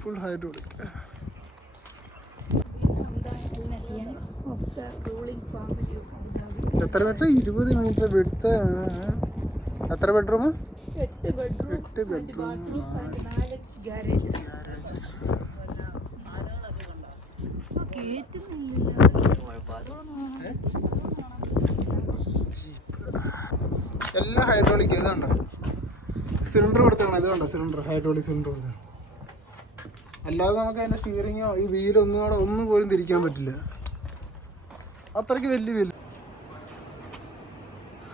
Full hydraulic. എത്ര metre? 20 metre width. എത്ര bedroom? 8 bedroom. എല്ലാം ഹൈഡ്രോളിക്. ഇതുണ്ടോ സിലിണ്ടർ കൊടുത്താണ്? ഇത് കണ്ടോ സിലിണ്ടർ, ഹൈഡ്രോളിക് സിലിണ്ടർ കൊടുത്താണ്. അല്ലാതെ നമുക്ക് അതിൻ്റെ സ്റ്റിയറിങ്ങോ ഈ ഒന്നും പോലും തിരിക്കാൻ പറ്റില്ല, അത്രയ്ക്ക് വലിയ വീല്.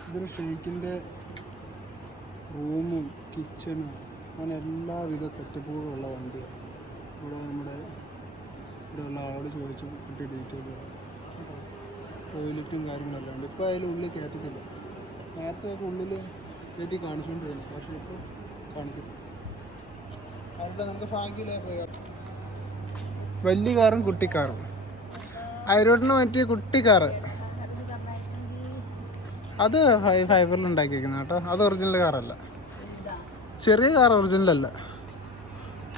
ഇതൊരു ഷെയ്ക്കിൻ്റെ റൂമും കിച്ചണും അങ്ങനെ എല്ലാവിധ സെറ്റപ്പുകളും ഉള്ള വണ്ടിയാണ്. ഇവിടെ നമ്മുടെ ഇവിടെയുള്ള ആളോട് ചോദിച്ചു കിട്ടിയ ഡീറ്റെയിൽ. ടോയ്ലറ്റും കാര്യങ്ങളെല്ലാം ഉണ്ട്. ഇപ്പോൾ അതിലുള്ളിൽ കയറ്റത്തില്ല. നേരത്തെയൊക്കെ ഉള്ളിൽ കയറ്റി കാണിച്ചുകൊണ്ടിരുന്നു, പക്ഷേ ഇപ്പോൾ കാണിക്കത്തില്ല. അവരുടെ നമുക്ക് ഭാഗ്യമില്ല പോയാൽ. വലിയ കാറും കുട്ടിക്കാറും. അയരോട്ടിന് പറ്റിയ കുട്ടിക്കാറ് അത് ഫൈബറിൽ ഉണ്ടാക്കിയിരിക്കുന്ന കേട്ടോ. അത് ഒറിജിനൽ കാറല്ല, ചെറിയ കാർ ഒറിജിനലല്ല.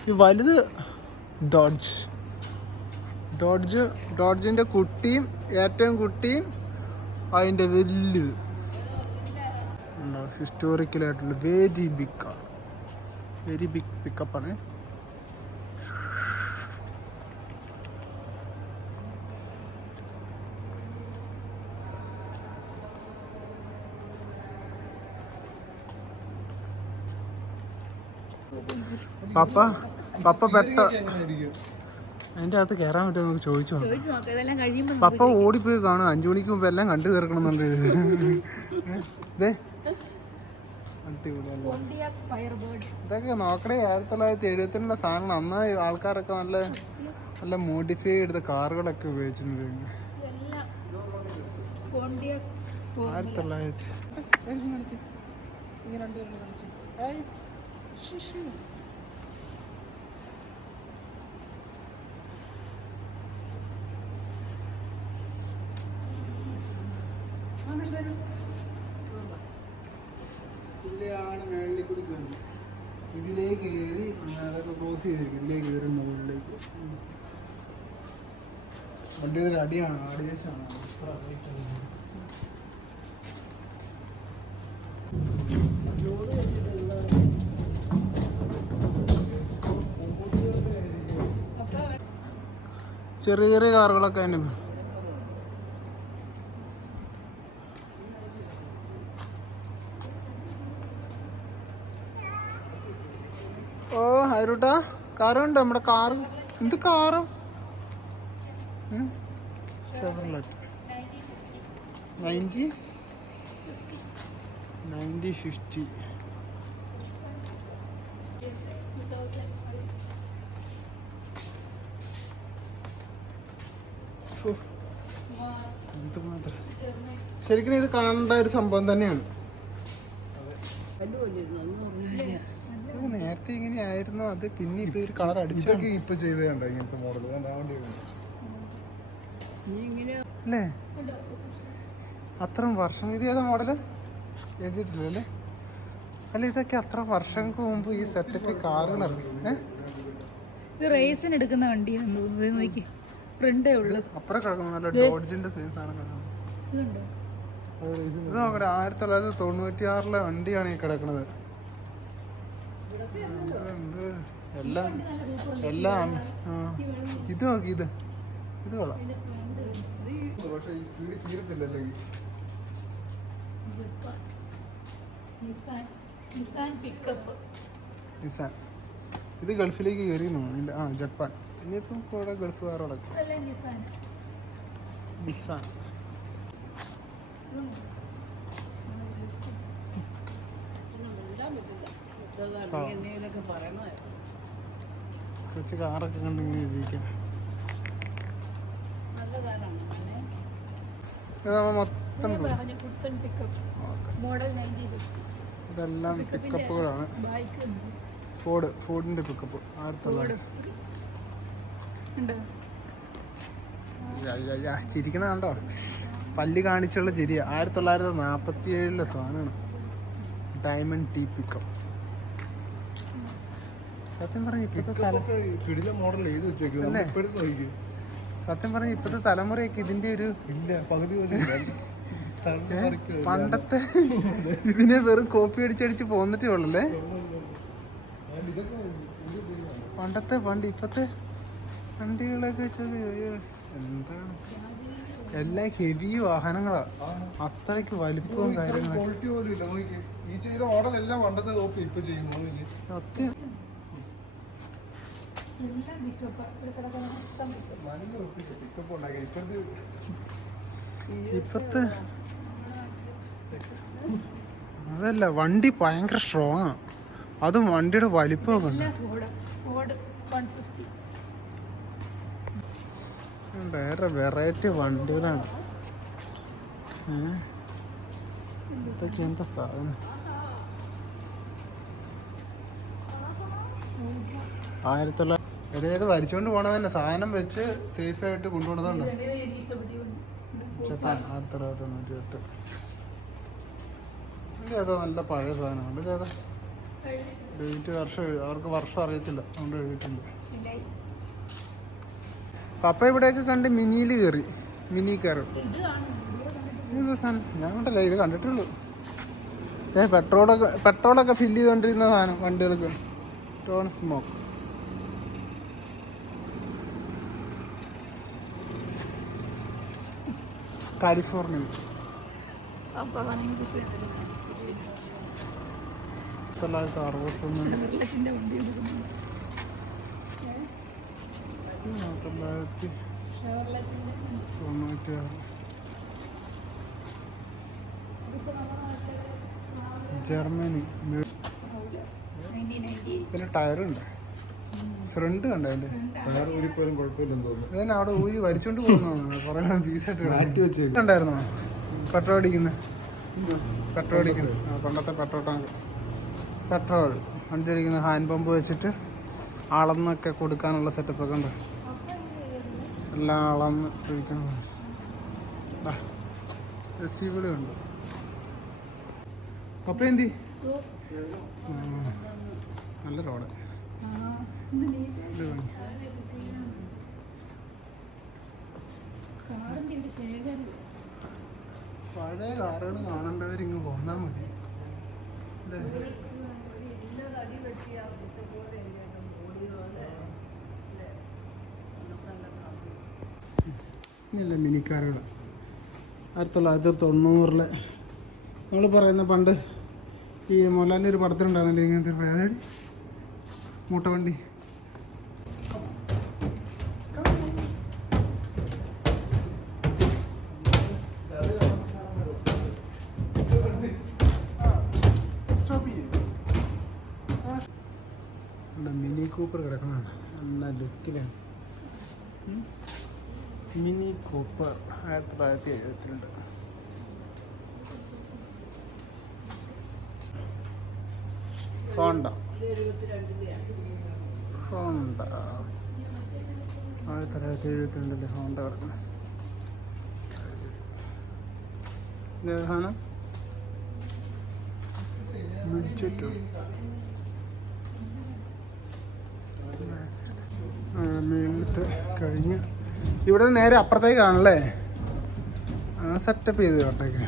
ഈ വലുത് ഡോഡ്ജിൻ്റെ കുട്ടിയും ഏറ്റവും കുട്ടിയും അതിൻ്റെ വലുത് ഉണ്ടോ. ഹിസ്റ്റോറിക്കലായിട്ടുള്ള very big car, very big പിക്കപ്പാണ്. പപ്പ പെട്ട അതിൻ്റെ അകത്ത് കയറാൻ പറ്റുമോ നമുക്ക് ചോദിച്ചു നോക്കാം. പപ്പ ഓടിപ്പോയി കാണും. 5 മണിക്ക് മുമ്പ് എല്ലാം കണ്ടു തീർക്കണമെന്നുണ്ട്. ഇതൊക്കെ നോക്കണേ, 1972 സാധനം. നന്നായി ആൾക്കാരൊക്കെ നല്ല നല്ല മോഡിഫൈ ചെയ്ത കാറുകളൊക്കെ ഉപയോഗിച്ചിട്ടുണ്ട്. 1900 ഇതിലെയാണ് മേളിൽ കൂടി കയറി. ഇതിലേക്ക് കയറി അതൊക്കെ ക്ലോസ് ചെയ്തിരിക്കും. ഇതിലേക്ക് കയറി മുകളിലേക്ക്. വണ്ടിയുടെ ഒരു അടിയാണ്, ആടിയേശാണ്. ചെറിയ ചെറിയ കാറുകളൊക്കെ തന്നെ. ഓ ഹൈറൂട്ടാ, കാറുണ്ട് നമ്മുടെ കാറ്. എന്ത് കാറ്? 9050. ശരിക്കും ഇത് കാണേണ്ട ഒരു സംഭവം തന്നെയാണ്. നേരത്തെ ഇങ്ങനെ ആയിരുന്നു അത്, പിന്നെ ഇപ്പൊ ഒരു കളർ അടിച്ചൊക്കെ ഇപ്പൊ ചെയ്തേണ്ട ഇങ്ങനത്തെ മോഡൽ അല്ലേ. അത്ര വർഷം ഇത് ഏതാ മോഡല് എഴുതിയിട്ടില്ലല്ലേ? അല്ല ഇതൊക്കെ അത്ര വർഷങ്ങൾക്ക് മുമ്പ് ഈ സെറ്റപ്പ് കാറുകൾ ഇറങ്ങി. റേസിന് എടുക്കുന്ന വണ്ടി പ്രിന്റേ ഉള്ളു. അപ്പുറം കിടക്കുന്ന നല്ല ഡോഡ്ജിന്റെ സെയിം സാധനം. ഇത് നോക്കട്ടെ, 1996 വണ്ടിയാണ് ഈ കിടക്കുന്നത്. എല്ലാം ഇത് നോക്കി, ഇത് കൊള്ളാം. പക്ഷേ ഈ സ്പീഡ് തീരത്തില്ലല്ലേ. നിസാൻ ഇത് ഗൾഫിലേക്ക് കയറി ഇല്ല. ജപ്പാൻ. ഇനിയിപ്പം കൂടെ ഗൾഫുകാരോടൊക്കെ നിസാൻ. കുറച്ച് കാറൊക്കെ കണ്ടിങ്ങനെ ഇരിക്കാം. മൊത്തം ഇതെല്ലാം പിക്കപ്പുകളാണ്. ഫോർഡിന്റെ പിക്കപ്പ് 1900. ചിരിക്കുന്ന കണ്ടോ, പല്ല് കാണിച്ചുള്ള ചിരിയ. 1947 സാധനമാണ്. Diamond tea pickup. സത്യം പറഞ്ഞ കിടില മോഡൽ ചെയ്ത് വെച്ചേക്കുന്നത് ഇപ്പോഴത്തെ നോക്കി. സത്യം പറഞ്ഞ ഇപ്പോഴത്തെ തലമുറയൊക്കെ ഇതിന്റെ ഒരു ഇല്ല പകുതി പോലും ഇല്ല. പണ്ടത്തെ ഇതിനെ വെറും കോപ്പി അടിച്ചടിച്ച് പോന്നിട്ടേ ഉള്ളല്ലേ. പണ്ട് ഇപ്പത്തെ വണ്ടികളൊക്കെ എന്താണ് എല്ലാം ഹെവി വാഹനങ്ങളാ, അത്രയ്ക്ക് വലിപ്പവും കാര്യങ്ങളും. ക്വാളിറ്റി പോലും ഇല്ല നോക്കി. ഈ ചെയ്ത മോഡൽ എല്ലാം പണ്ടത്തെ കോപ്പി ഇപ്പൊ ചെയ്യുന്നു. സത്യം ഇപ്പത്തെ അതല്ല, വണ്ടി ഭയങ്കര സ്ട്രോങ്ങാ, അതും വണ്ടിയുടെ വലിപ്പമൊക്കെ ഉണ്ട്. വേറെ വെറൈറ്റി വണ്ടികളാണ്. ഇതൊക്കെ എന്താ സാധനം? 1900 വലിച്ചോണ്ട് പോണ തന്നെ സാധനം വെച്ച് സേഫ് ആയിട്ട് കൊണ്ടുപോകുന്നതുണ്ട്. ജപ്പാൻ 1998. അതോ നല്ല പഴയ സാധനമാണ്. ഇതേതാ ഡേറ്റ് വർഷം അവർക്ക് വർഷം അറിയത്തില്ല, അതുകൊണ്ട് എഴുതിയിട്ടുണ്ട്. പപ്പ ഇവിടെയൊക്കെ കണ്ട് മിനിയിൽ കയറി, മിനി കാർ. എന്താ സാധനം ഞാൻ കണ്ടല്ല, ഇത് കണ്ടിട്ടുള്ളൂ. പെട്രോളൊക്കെ ഫില്ല് ചെയ്തോണ്ടിരുന്ന സാധനം വണ്ടികൾക്ക്. ടോൺ സ്മോക്ക്. കാലിഫോർണിയ 1996. ജർമ്മനി. പിന്നെ ടയറുണ്ട്, ഫ്രണ്ട് കണ്ട അതിന്റെ വേറെ ഒരിപ്പോഴും കുഴപ്പമില്ലെന്ന് തോന്നുന്നു. ഇതിനെ അവിടെ ഊരി വലിച്ചോണ്ട് പോകുന്നതാണ്. കുറെ പീസായിട്ട് മാറ്റി വെച്ചേക്കുണ്ടായിരുന്നോ പെട്രോൾ അടിക്കുന്നത്? പണ്ടത്തെ പെട്രോൾ ടാങ്ക്, പെട്രോൾ വണ്ടി അടിക്കുന്ന ഹാൻഡ് പമ്പ് വെച്ചിട്ട് അളന്നൊക്കെ കൊടുക്കാനുള്ള സെറ്റപ്പൊക്കെ ഉണ്ട്. എല്ലാം അളന്ന് ഒഴിക്കണം. ഉണ്ട്. പപ്പ എന്തി നല്ല റോഡ്. പഴയ കാറുകൾ കാണേണ്ടവരിങ്ങ് പോന്നാൽ മതി. ഇല്ല മിനിക്കാറുകൾ 1990 നമ്മൾ പറയുന്ന പണ്ട് ഈ മോഹൻലാലിൻ്റെ ഒരു പടത്തിലുണ്ടാകുന്നില്ല ഇങ്ങനത്തെ ഏതാടി മൂട്ടവണ്ടി. മിനി കൂപ്പർ കിടക്കുന്നതാണ് നല്ല ലുക്കിലാണ്. Mini cooper 1972. ഹോണ്ട 1972 ഹോണ്ട കിടക്കുന്നത്. സാധനം ബഡ്ജറ്റ് മേളത്തെ കഴിഞ്ഞ് ഇവിടെ നേരെ അപ്പുറത്തേക്കാണല്ലേ സെറ്റപ്പ് ചെയ്ത് കേട്ടേക്ക്.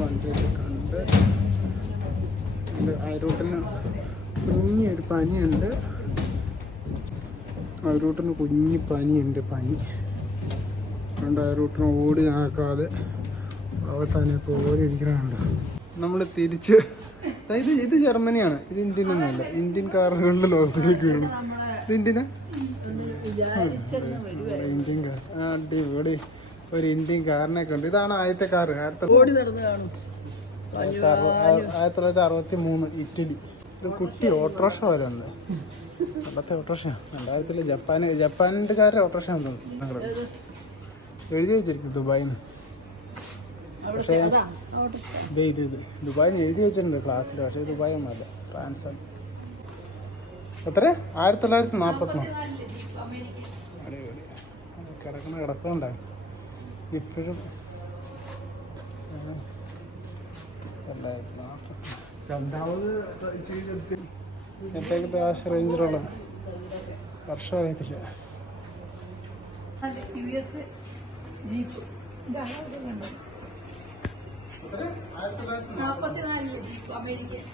വണ്ടിയൊക്കെ കണ്ട് അയറൂട്ടിന് കുഞ്ഞൊരു പനിയുണ്ട്. അയറൂട്ടിന് കുഞ്ഞു പനിയുണ്ട്. പനി അതുകൊണ്ട് അയറൂട്ടിന് ഓടി നടക്കാതെ തന്നെ പോലെ ഇരിക്കണുണ്ട്. നമ്മൾ തിരിച്ച് ഇത് ജർമ്മനിയാണ്, ഇത് ഇന്ത്യനൊന്നുമല്ല. ഇന്ത്യൻ കാറുകളുടെ ലോകത്തിലേക്ക് വരണം. ഇത് ഇന്ത്യനാ? ഇന്ത്യൻ കാർ അടിപൊളി. ഒരു ഇന്ത്യൻ കാറിനെ കണ്ട്. ഇതാണ് ആദ്യത്തെ കാറ് 1963 ഇറ്റലി. ഒരു കുട്ടി ഓട്ടോറിക്ഷ പോലെ ഉണ്ട്. പണ്ടത്തെ ഓട്ടോറിക്ഷ 2000 ജപ്പാനിൻ്റെ കാരുടെ ഓട്ടോറിക്ഷ തോന്നുന്നു. എഴുതി വെച്ചിരിക്കും ദുബായിന്ന്. പക്ഷേ ഇത് ദുബായിന്ന് എഴുതി വെച്ചിട്ടുണ്ട് ക്ലാസ്സിൽ. പക്ഷേ ദുബായ് ഒന്നുമല്ല, ഫ്രാൻസാണ്. എത്ര 1940 44 ജീപ്പ് അമേരിക്കൻ. അടിപൊളി കിടക്കണ്ട ഇപ്പോഴും 1940 രണ്ടാമത് ചെയ്തെടുത്ത് എപ്പോഴത്തെ ആശ റേഞ്ചറുള്ള വർഷം അറിയത്തില്ല. അല്ല US ജീപ്പ്. ഇതാണ് അവിടെ കണ്ടത്. 44 ജീപ്പ് അമേരിക്കൻ.